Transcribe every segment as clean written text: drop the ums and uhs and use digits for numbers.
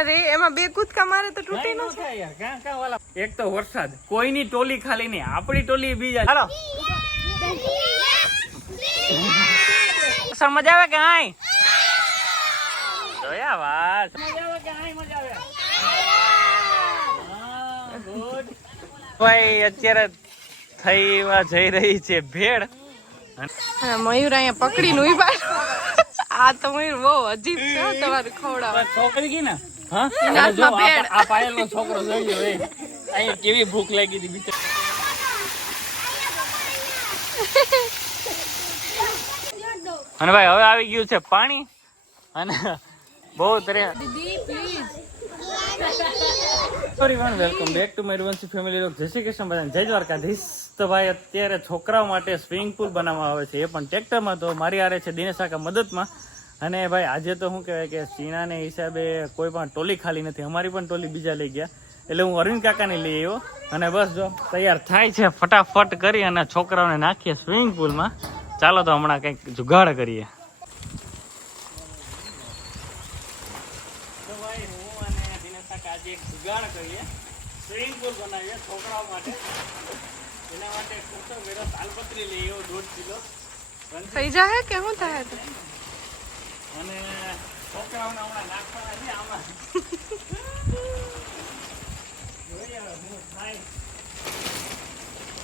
અરે એમાં બે કૂદકા મારે તો તૂટી ન થાય યાર. ક્યાં ક્યાં વાલા. એક તો વરસાદ, કોઈની ટોલી ખાલી નહીં, આપણી ટોલી બીજા. હાલો મજા આવે કે આય જોયા વાત મજા આવે કે આય મજા આવે. હા ગુડ ભાઈ. અત્યારે જઈ રહી છે ભેળ. મયુર અહીંયા પકડીને ઉભા. આ તો મયુર બહુ અજીબ છે તમારું ખવડાવવા. છોકરી કી ને હા ભેળ. આ પાયલનો છોકરો જોઈ લ્યો એ અહીંયા કેવી ભૂખ લાગી હતી બિચારી. અને ભાઈ હવે આવી ગયું છે પાણી અને બહુ તરે. Welcome back to my વંશી family. જય શ્રી કૃષ્ણ બધાને, જય દ્વારકાધીશ. તો ભાઈ અત્યારે છોકરાઓ માટે સ્વિમિંગ પુલ બનાવવામાં આવે છે, એ પણ ટ્રેક્ટરમાં. તો મારી આરે છે દિનેશ કાકા મદદમાં. અને ભાઈ આજે તો શું કહેવાય કે ચીણાને હિસાબે કોઈ પણ ટોલી ખાલી નથી, અમારી પણ ટોલી બીજા લઈ ગયા, એટલે હું અરવિંદ કાકાને લઈ આવ્યો. અને બસ જો તૈયાર થાય છે, ફટાફટ કરી અને છોકરાઓને નાખીએ સ્વિમિંગ પુલમાં. ચાલો તો હમણાં કંઈક જુગાડ કરીએ. તો ભાઈ હું અને દિનેશ કાકા આજે એક જુગાડ કરીએ, સ્વિમિંગ પુલ બનાવીએ છોકરાઓ માટે. એના માટે ખર્ચો કર્યો, તાલપત્રી લઈ આવ્યો 1.5 કિલો. થઈ જાય કે શું થાય? અને છોકરાઓને હમણાં નાખવાના છે આમાં.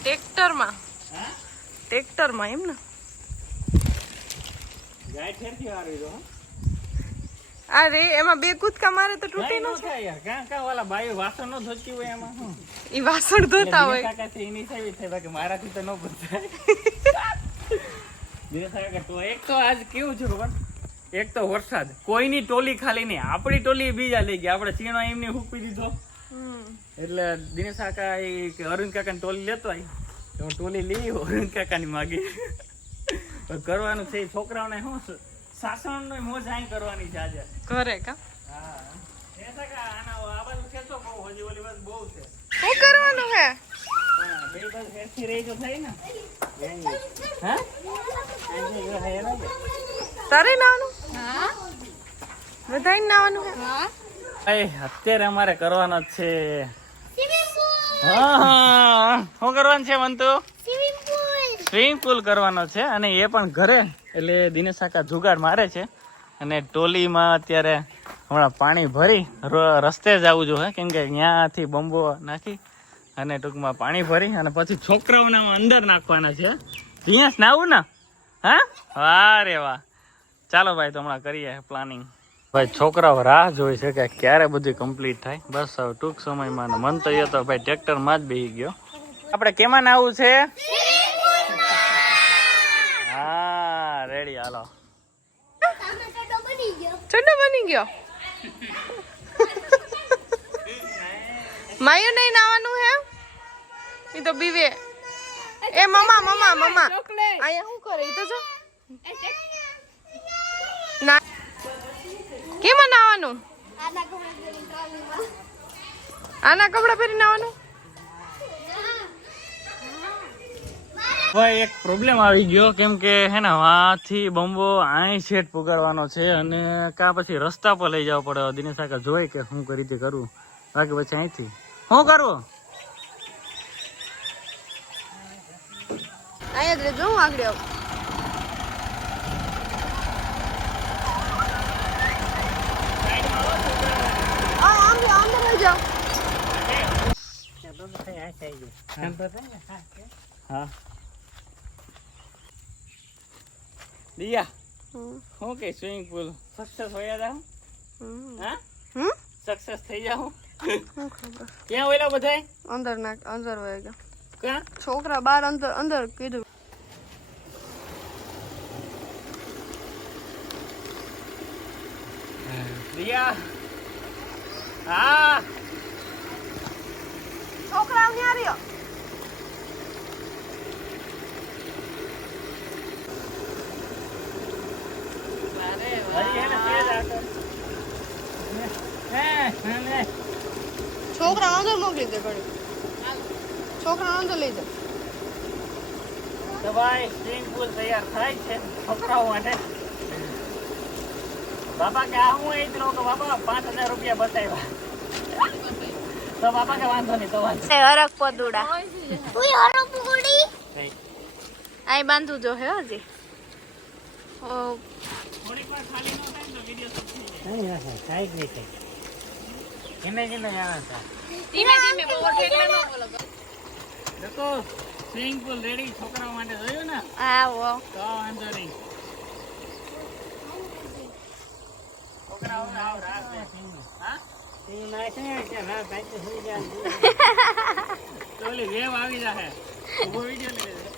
ટ્રેક્ટરમાં હા ટ્રેક્ટરમાં એમ ને ગાય ઠેરથી આવી જો. અરે એમાં બે કૂદકા મારે તો તૂટી ન થાય યાર. ક્યાં ક્યાં વાલા બાઈ વાસણ નો ધોતી હોય એમાં શું ઈ વાસણ ધોતા હોય. કાકાથી એની સેવી થાય, બાકી મારાથી તો ન બધાય. ધીરે થાય તો એક તો આજ કેવું છે ખબર, એક તો વરસાદ, કોઈની ટોલી ખાલી નહીં, આપણી ટોલી બીજા લઈ ગયા. આપણે ચીણો એમને હૂકવી દીધો, એટલે દિનેશ કાકા કે અરવિંદ કાકાની ટોલી લેતો આવી. તો હું ટોલી લઈ અરવિંદ કાકાની માગી. કરવાનું છે છોકરાઓને શું સાસણ નો મોજ આઈ કરવાની છે આજે ઘરે કા. હા એ કાકા આના આ બાજુ ખેતો બહુ, હજી ઓલી બાજુ બહુ છે. શું કરવાનું હે? હા બે બાજુ હેરથી રહી તો થઈ ને. હા તારે નાવાનું? હા બધાય નાવાનું હે. હા અત્યારે અમારે કરવાનો છે. હા શું કરવાનું છે મંતુ? સ્વિમિંગ પુલ કરવાનો છે, અને એ પણ ઘરે. એટલે દિનેશ કાકા જુગાડ મારે છે, અને ટોલીમાં અત્યારે હમણાં પાણી ભરી રસ્તે જ આવવું જોઈએ, કેમ કે ત્યાંથી બંબો નાખી અને ટૂંકમાં પાણી ભરી અને પછી છોકરાઓને અંદર નાખવાના છે. ત્યાં નાવું ને? હા વાહ રે વાહ. ચાલો ભાઈ તો હમણાં કરીએ પ્લાનિંગ. ભાઈ છોકરાઓ રાહ જોઈ છે કે ક્યારે બધું કમ્પ્લીટ થાય. બસ હવે ટૂંક સમયમાં. મન તો એ તો ભાઈ ટ્રેક્ટરમાં જ બેસી ગયો. આપણે કેમાં નાવું છે? હા રેડી હાલો. ચડ્ડો બની ગયો. માયું નહીં નાવાનું હે? ઈ તો બીવે. એ મમ્મા મમ્મા મમ્મા અહીંયા શું કરે? ઈ તો જો ના કેમાં નાવાનું? આના કપડા પહેરી નાવાનું? ભાઈ એક પ્રોબ્લેમ આવી ગયો, કેમ કે હે ને વાથી બંબો અહીં સેટ પુગાડવાનો છે, અને કા પછી રસ્તા પર લઈ જવો પડે. દિનેશ કાકા જોઈ કે શું કરી રીતે કરવું, બાકી પછી અહીંથી શું કરવું. અહીંયા જ રહેજો, હું આગળ આવું. અંદર લઈ જાઓ. હા દિયા શું કે સ્વિમિંગ પુલ સક્સેસ હોયા જાવ? હા સક્સેસ થઈ જાવ? ક્યાં ઓલા બધાય અંદર નાખ, અંદર વહી ગયા. ક્યાં છોકરા બાર અંદર અંદર કીધું. દિયા હા છોકરા ક્યાં રહ્યો? છોકરા અંદર મોકલી દે ઘડી. છોકરા અંદર લઈ જાઓ. તો ભાઈ સ્વિમિંગ પુલ તૈયાર થાય છે છોકરાઓ માટે. બાપા કે આ હું એ જ રહું કે બાપા 5000 રૂપિયા બતાવ્યા. તો બાપા કે વાંધો નહીં તો વાંધો હરક પદુડા નહીં. આઈ બાંધું જો હે હજી થોડીક વાર ખાલી ન થાય ને તો વિડિયો શૂટ થઈ જાય. નહીં થાય. કેને જાણા હતા. ધીમે ધીમે બહુ ઠેકડા ન બોલો. દેખો સ્વિમિંગ પુલ રેડી છોકરાઓ માટે જોયું ને આવો તો વાંધો નહીં. છોકરાઓ આવ રાત હા ઓલી વેવ આવી જાહે. ઉભો વિડિયો લઈ લેજો.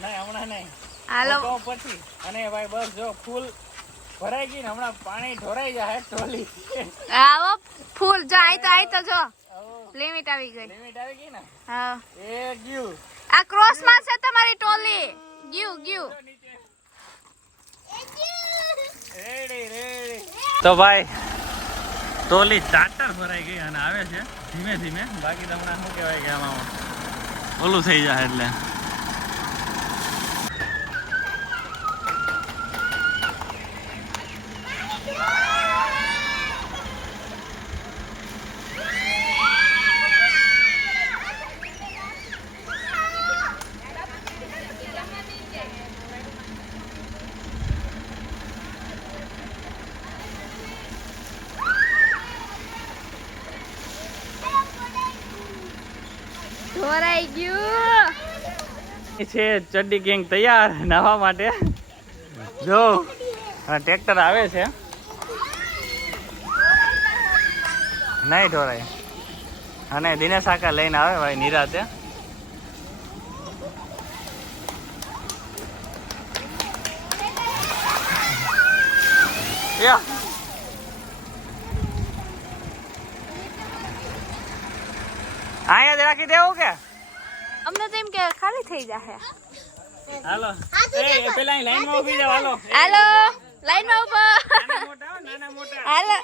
નહીં હમણાં નહીં. હાલો તો પછી અને ભાઈ બસ જો ફૂલ ભરાઈ ગઈ ને હમણાં પાણી ઢોરાઈ જાય ટ્રોલી. આવો ફૂલ જો આઈ તો જો લિમિટ આવી ગઈ. લિમિટ આવી ગઈ ને હા એ ગયું આ ક્રોસ માં છે તમારી ટોલી ગયું રેડી. તો ભાઈ ટોલી ચાર્ટર ભરાઈ ગઈ અને આવે છે ધીમે ધીમે. બાકી તમને શું કહેવાય કે આમાં ઓલું થઈ જાય એટલે ઢોરાઈ ગયું. છે ચડ્ડી ગેંગ તૈયાર નાહવા માટે. જો ટ્રેક્ટર આવે છે. નહીં ઢોરાય અને દિનેશ કાકા લઈને આવે ભાઈ નિરાતે. અહીંયા જ રાખી દેવું કે અમને તો એમ કે ખાલી થઈ જાહે. હાલો એ પેલા અહીં લાઈનમાં ઊભી જાવ. હાલો હાલો લાઈન માં ઉભો. નાના મોટા હો, નાના મોટા. હાલો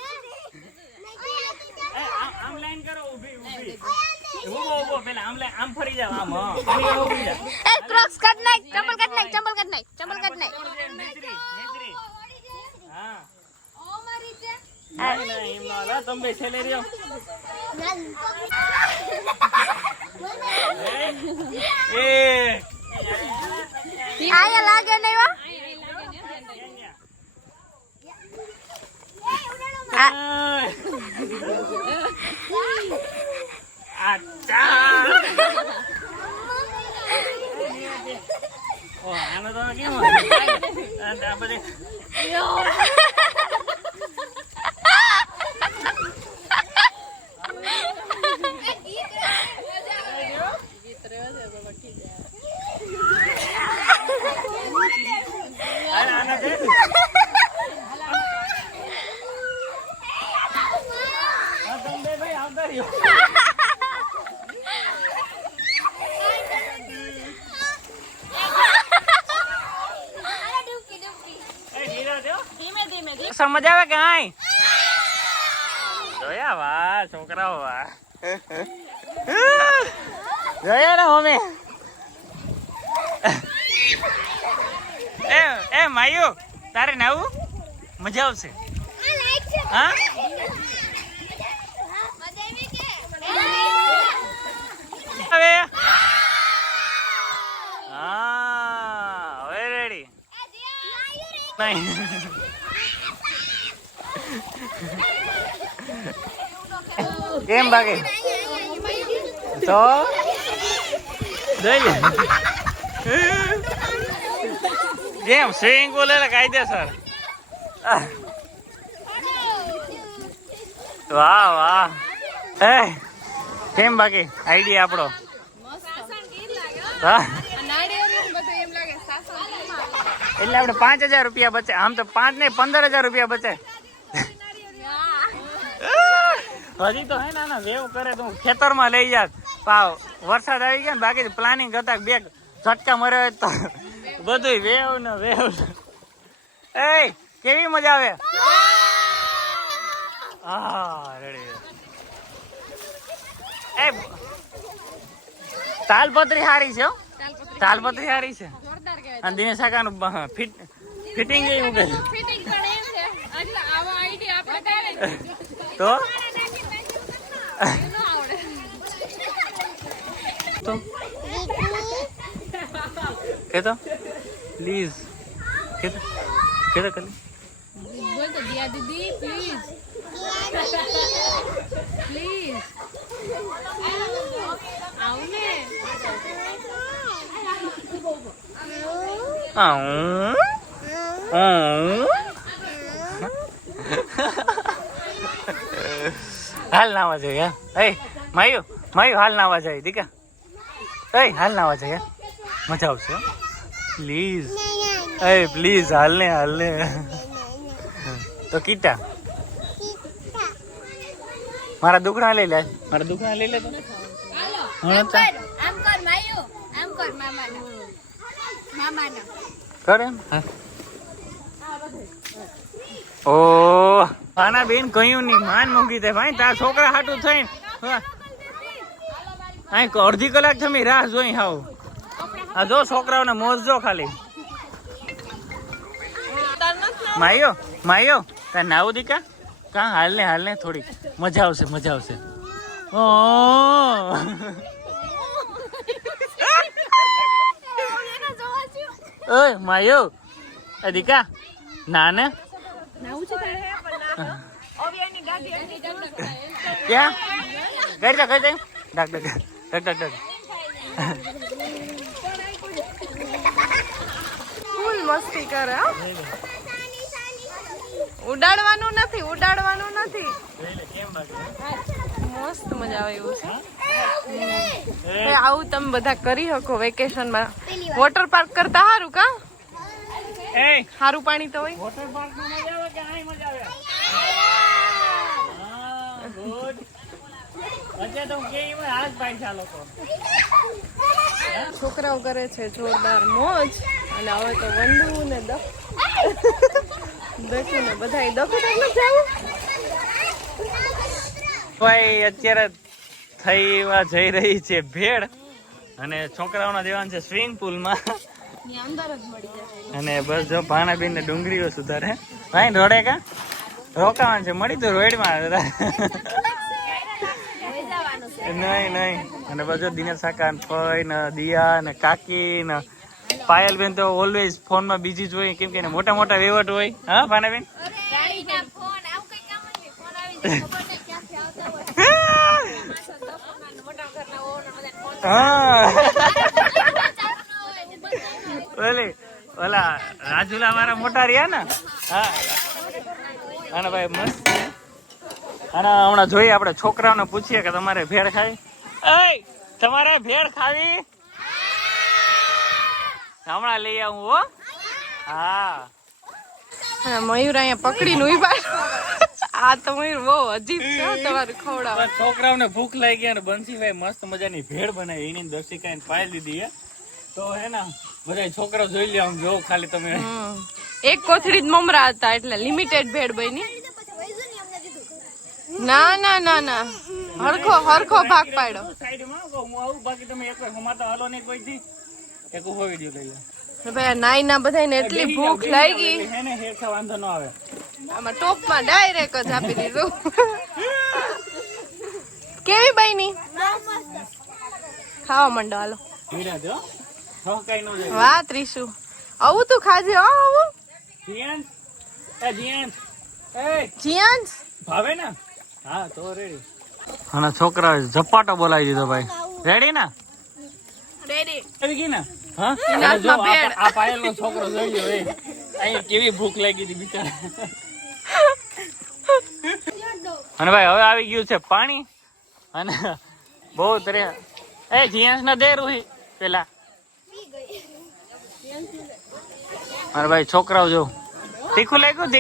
આમ લાઈન કરો. ઊભી ઊભો પેલા આમ ફરી જાવ. આમ હા ઊભી જાવ. એ ક્રોક્સ કાઢ નાખ. ચંપલ કાઢ નાખ. હા નહીં એમ ના હાલો. તમે બે છેલ્લે રહ્યો. એ આયા લાગે નહીં વા. આનો તો કેમ આ બધે સમજ આવે કે આય જોયા. વાહ છોકરાઓ વાહ જોયા ને મમ્મી. એ માયુ તારે નાવું મજા આવશે. હા હવે હવે રેડી નહીં. કેમ બાકી તો જોઈ કેમ સ્વિમિંગ પુલ એટલે કાયદેસર. વાહ વાહ. કેમ બાકી આઈડિયા આપણો. હા એટલે આપણે 5000 રૂપિયા બચે. આમ તો 5 નહીં 15000 રૂપિયા બચે. હજી તો હે ને વેવ કરે તો ખેતરમાં લઈ જાત. પાવ વરસાદ આવી ગયો ને. બાકી પ્લાનિંગ હતા બે ઝટકા મરે તો બધું વેવ ને વેવ. એ કેવી મજા આવે. હા રેડી. એ તાલપત્રી હારી છે. તાલપત્રી હારી છે. અને દિનેશ કાકાનું ફિટિંગ જેવું કે તો તો કેતો પ્લીઝ કેતો કલી બોલ તો દિયા દીદી પ્લીઝ પ્લીઝ આવને હાલ નાવા જોઈએ એ માયું હાલ નાવા જાય દીકા એ હાલ નાવા જાય મજા આવશે પ્લીઝ એ પ્લીઝ હાલ ને તો કીટા મારા દુખણા લઈ લે તો આમ કર માયુ આમ કર મામાના કર એમ ઓ આના બેન કહ્યું નહીં માન મૂકી દે ભાઈ તાર છોકરા હાટું થઈને અડધી કલાક તમે રાહ જોઈ હાવ આ જો છોકરાઓને મોજ જો ખાલી માયો તાર નાવું દીકા કા હાલ ને થોડી મજા આવશે ઓ ઓય માયો દીકા ના ને ક્યાં કરી દે ડક ફૂલ મસ્તી કરે હો ઉડાડવાનું નથી મસ્ત મજા આવે એવું છે આવું તમે બધા કરી શકો વેકેશનમાં વોટર પાર્ક કરતા સારું કા સારું પાણી તો હોય વોટર પાર્ક માં મજા આવે કે આય મજા આવે હા ગુડ અચ્છા તો કે ઈ હાથ ભાઈ છે લોકો છોકરાઓ કરે છે જોરદાર મોજ અને હવે તો વંદુ ને દખીને બધા દખી જાવું ભાઈ અત્યારે થઈવા જઈ રહી છે ભેળ અને છોકરાઓના દેવાન છે સ્વિમિંગ પુલ માં અંદર જ મળી જશે અને બસ જો ભાણાબેન ને ડુંગળીઓ સુધારે ભાઈ રોડે કા રોકાવાનું છે મળી તો રોડમાં નહીં અને બધો દિનેશ કાકા ફઈ ને દિયા ને કાકી ને પાયલબેન તો ઓલવેઝ ફોન માં બીજી જ હોય કેમ કે મોટા મોટા વેવટ હોય હા ભાણાબેન ઓલા રાજુલા મારા મોટા રહ્યા ને હા અને ભાઈ મસ્ત અને હમણાં જોઈએ આપણે છોકરાઓને પૂછીએ કે તમારે ભેળ ખાવી તમારે ભેળ ખાવી હમણાં લઈ આવું હો હા મયુર અહીંયા પકડીને ઉભા આ તો મયુર બહુ અજીબ છે તમારું ખવડાવ છોકરાઓને ભૂખ લાગી ગયા ને બંસીભાઈ મસ્ત મજાની ભેળ બનાવી એની દર્શિકાને પાઈ દીધી તો હે ને બધા છોકરા જોઈ લે આમ જો ખાલી તમે એક કોથળી જ મમરા હતા એટલે લિમિટેડ ભેળ બની ના હરખો ભાગ પાડ્યો સાઈડમાં હું આવું બાકી તમે એક હમાતા હાલો ને કોઈ થી એક ઉભો વિડિયો લઈ લે ભાઈ નાઈ ના બધાને એટલી ભૂખ લાગી હે ને હેરખા વાંધો ન આવે આમાં ટોપમાં ડાયરેક્ટ જ આપી દીધું કેવી બની ખાવા માંડો હાલો ધીરા દો હો કઈ ન જાય વાહ ત્રીસુ આવું તું ખાજે હો આવું જીયાંશ ભાવે ને હા તો રેડી અને છોકરા ઝપાટો બોલાવી દીધો ભાઈ રેડી ને રેડી આવી ગઈ ને હા જો આ પાયલનો છોકરો જોઈ લ્યો એ અહીં કેવી ભૂખ લાગી હતી બિચારા અને ભાઈ હવે આવી ગયું છે પાણી અને બહુ તરે એ જીયાંશ ના દે રૂહી પેલા અરે ભાઈ છોકરાઓ જો તીખું લાગ્યું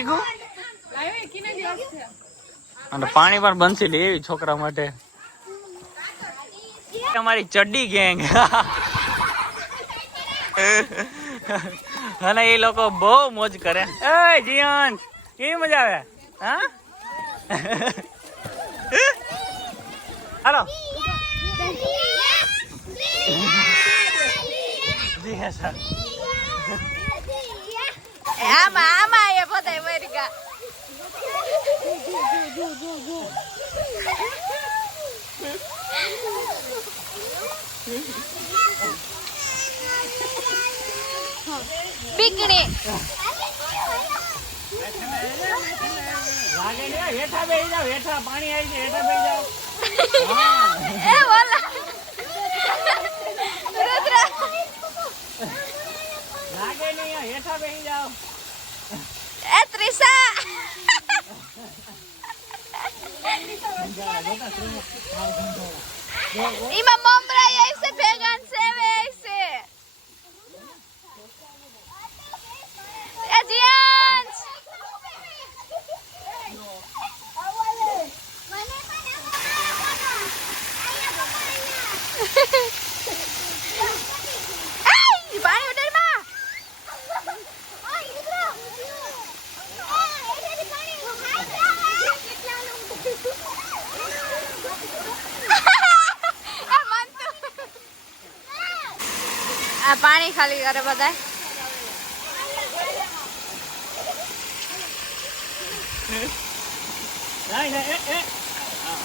અને પાણી પણ બનશે લે એવી છોકરા માટે તમારી ચડ્ડી ગેંગ અને એ લોકો બહુ મોજ કરે એ જીયાંશ કેવી મજા આવે હા હાલો આમાં એ બધા મરી ગયા પીકણી લાગે ને હેઠા બેસી જાવ, હેઠા પાણી આવી છે, હેઠા બેસી જાવ. એ બોલા રુદ્ર લાગે નહીં, હેઠા બેસી જાવ. એ ત્રિષા ઈમાં મમરા આઈસે ભેગાન સેવે આઈસે એ જીયાંશ એ પાણી ઉડાડ માં આ પાણી ખાલી કરે બધા.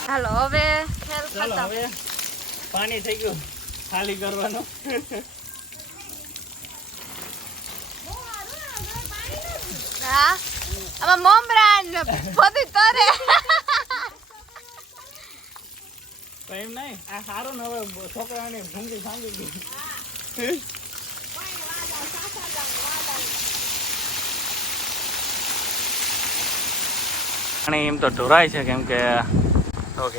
હાલો હવે ખેલ ચાલો ખતમ. હવે પાણી થઈ ગયું, ખાલી કરવાનું. હા આમાં મમરા ને બધું તરે. તો એમ નહીં, આ સારું ને હવે છોકરાને ભૂંગી સાંભળી ગઈ. પાણી એમ તો ઢોરાય છે, કેમ કે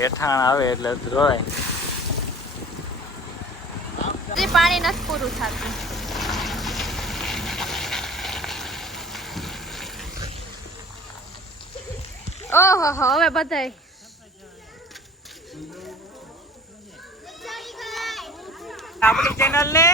હેઠાણ આવે એટલે ઢોરાય. પાણી નથી પૂરું થતું. ઓહો હવે બધાય આપણી ચેનલ ને